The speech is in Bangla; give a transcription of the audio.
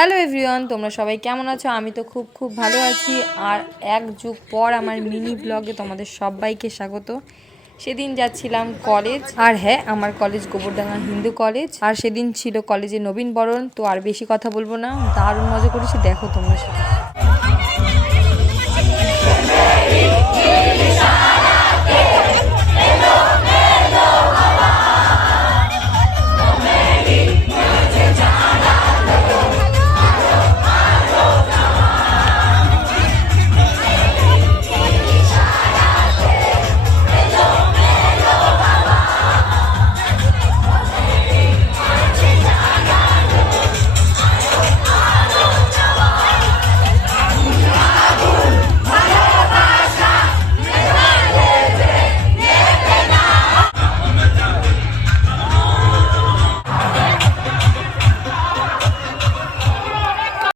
হ্যালো এভরিওয়ান, তোমরা সবাই কেমন আছো? আমি তো খুব খুব ভালো আছি। আর এক যুগ পর আমার মিনি ব্লগে তোমাদের সবাইকে স্বাগত। সেদিন যাচ্ছিলাম কলেজ, আর হ্যাঁ, আমার কলেজ গোবরডাঙ্গা হিন্দু কলেজ। আর সেদিন ছিল কলেজে নবীনবরণ। তো আর বেশি কথা বলবো না, দারুণ মজা করেছি, দেখো তোমরা সেটা।